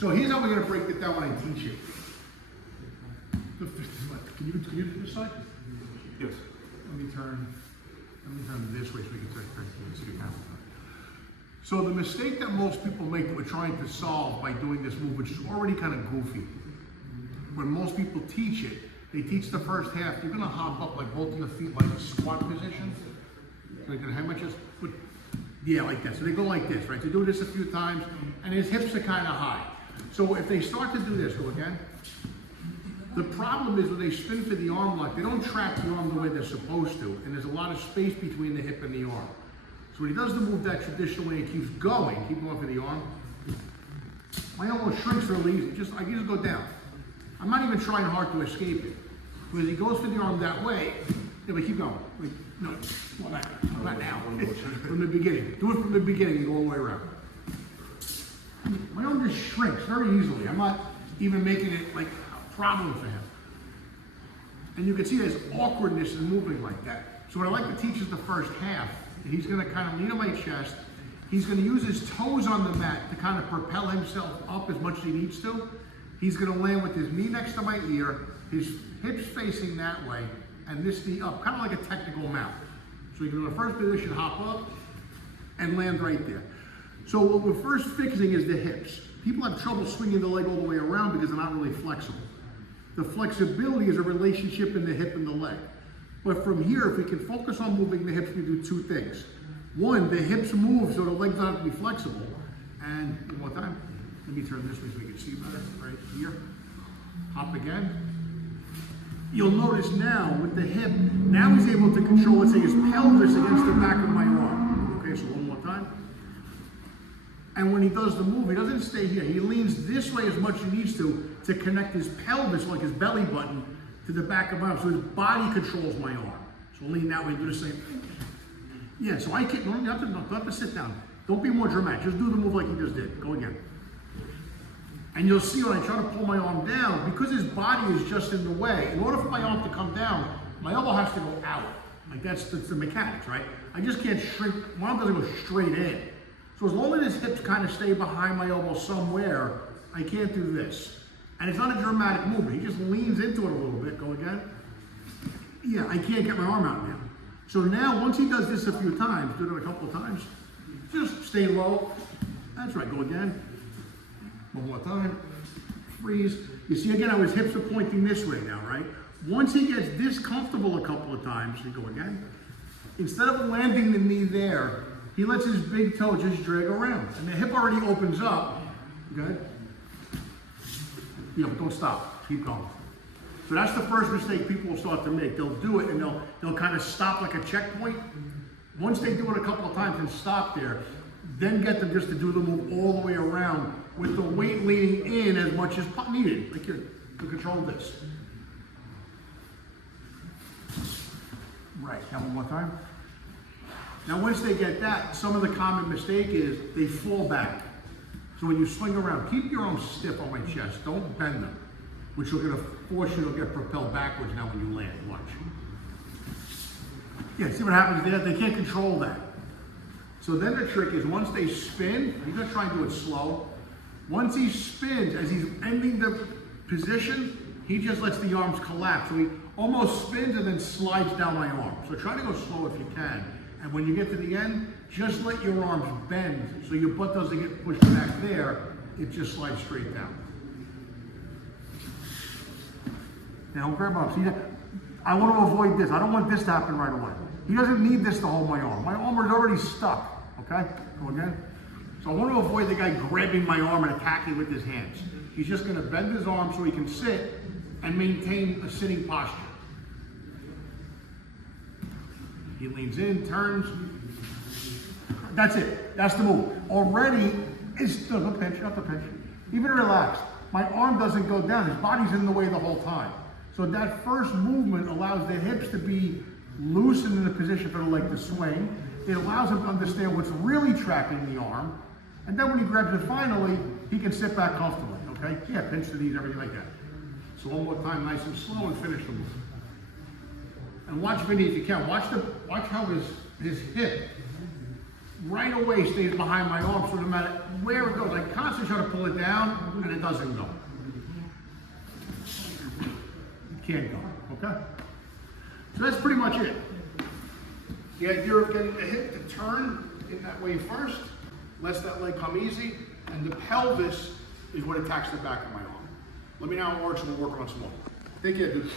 So here's how we're gonna break it down when I teach it. Can you do this side? Yes. Let me turn this way so we can turn to the camera. So the mistake that most people make that we're trying to solve by doing this move, which is already kind of goofy, when most people teach it, they teach the first half, you're gonna hop up like both of your feet like a squat position. So you're gonna have much yeah, like that. So they go like this, right? They do this a few times, and his hips are kind of high. So if they start to do this, go again. The problem is when they spin for the arm lock, they don't track the arm the way they're supposed to, and there's a lot of space between the hip and the arm. So when he does the move that traditional way, he keeps going for the arm. My elbow shrinks really easy. I can just go down. I'm not even trying hard to escape it. Because he goes for the arm that way, yeah, but keep going. Like, no, well, not now. From the beginning. Do it from the beginning and go all the way around. My arm just shrinks very easily. I'm not even making it like a problem for him. And you can see there's awkwardness in moving like that. So what I like to teach is the first half. He's going to kind of lean on my chest. He's going to use his toes on the mat to kind of propel himself up as much as he needs to. He's going to land with his knee next to my ear, his hips facing that way, and this knee up, kind of like a technical mount. So you can, in the first position, hop up and land right there. So what we're first fixing is the hips. People have trouble swinging the leg all the way around because they're not really flexible. The flexibility is a relationship in the hip and the leg. But from here, if we can focus on moving the hips, we do two things. One, the hips move so the legs don't have to be flexible. And one more time, let me turn this way so we can see better, right here. Hop again. You'll notice now with the hip, now he's able to control, let's say, his pelvis against the back of my arm. Okay, so one more time. And when he does the move, he doesn't stay here. He leans this way as much as he needs to connect his pelvis, like his belly button, to the back of my arm. So his body controls my arm. So lean that way, do the same thing. Yeah, so I can't, you don't have to sit down. Don't be more dramatic. Just do the move like he just did. Go again. And you'll see when I try to pull my arm down, because his body is just in the way, in order for my arm to come down, my elbow has to go out. Like that's the mechanics, right? I just can't shrink, my arm doesn't go straight in. So as long as his hips kind of stay behind my elbow somewhere, I can't do this. And it's not a dramatic movement. He just leans into it a little bit. Go again. Yeah, I can't get my arm out now. So now, once he does this a few times, do it a couple of times, just stay low. That's right, go again. One more time. Freeze. You see, again, how his hips are pointing this way now, right? Once he gets this comfortable a couple of times, you go again. Instead of landing the knee there, he lets his big toe just drag around. And the hip already opens up. Good. Yeah, but don't stop. Keep going. So that's the first mistake people will start to make. They'll do it and they'll kind of stop like a checkpoint. Once they do it a couple of times and stop there, then get them just to do the move all the way around with the weight leaning in as much as needed. Like here, to control this. Right, now one more time. Now once they get that, some of the common mistake is they fall back. So when you swing around, keep your arms stiff on my chest. Don't bend them, which are going to force you to get propelled backwards now when you land. Watch. Yeah, see what happens there? They can't control that. So then the trick is once they spin, he's going to try and do it slow. Once he spins, as he's ending the position, he just lets the arms collapse. So he almost spins and then slides down my arm. So try to go slow if you can. And when you get to the end, just let your arms bend so your butt doesn't get pushed back there. It just slides straight down. Now don't grab up. See, I want to avoid this. I don't want this to happen right away. He doesn't need this to hold my arm. My arm is already stuck. Okay? Go again. So I want to avoid the guy grabbing my arm and attacking with his hands. He's just going to bend his arm so he can sit and maintain a sitting posture. He leans in, turns. That's it. That's the move. Already, it's not the pinch, not the pinch. Even relaxed. My arm doesn't go down. His body's in the way the whole time. So that first movement allows the hips to be loosened in the position for the leg to swing. It allows him to understand what's really tracking the arm. And then when he grabs it finally, he can sit back comfortably, okay? Yeah, pinch the knees, everything like that. So one more time, nice and slow, and finish the move. And watch Vinny if you can. Watch how his hip right away stays behind my arm, so no matter where it goes, I constantly try to pull it down, and it doesn't go. It can't go, okay? So that's pretty much it. The idea of getting the hip to turn in that way first, lets that leg come easy, and the pelvis is what attacks the back of my arm. Let me now arch and we'll work on some more. Take care, dude.